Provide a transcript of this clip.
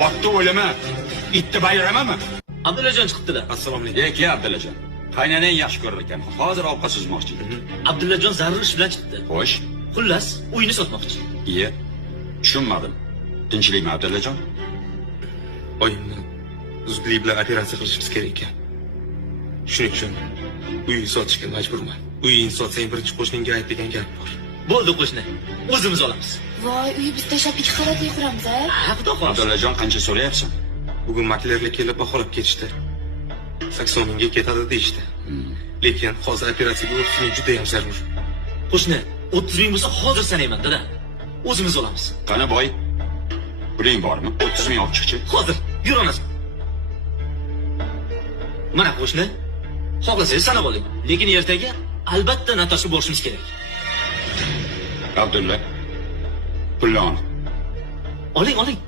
Otni o'ylama. Itni bayramami? Abdullajon chiqibdilar. Assalomu alaykum. Ey, ke Abdullajon. Qaynanang yaxshi ko'rar ekan. Hozir ovqat suzmoqchi. Abdullajon zarur ish bilan chiqdi. Xo'sh. Xullas, uyni sotmoqchi. Iye. Tushunmadim. Tinchlikmi Abdullajon? Oyimni zudlik bilan operatsiya qilishimiz kerak ekan. Shuning uchun uyni sotishga majburman. Uyingni sotsang birinchi qo'shningga ayt degan gap bor. Bo'ldi qo'shni. O'zimiz olamiz. Voy, uyi biz tashlab 2 qavatli quramiz-a? Ha, xudo xohlasa. Abdullajon qancha so'rayapsan? Bugun maklerlar kelib baholab ketishdi. 80 mingga ketadi deyishdi. Lekin hozir operatsiyaga 30 ming juda ham zarur. Qo'shni, 30 ming bo'lsa hozir sanayman, dada. O'zimiz olamiz. Qani boy? Puling bormi? 30 ming olib chiqchi. Hozir, yur onasi. Mana qo'shni, xohlasangiz sanab oling. Lekin ertaga albatta Natashga borishimiz kerak. Abdulla. Pulni ol. Oling, oling.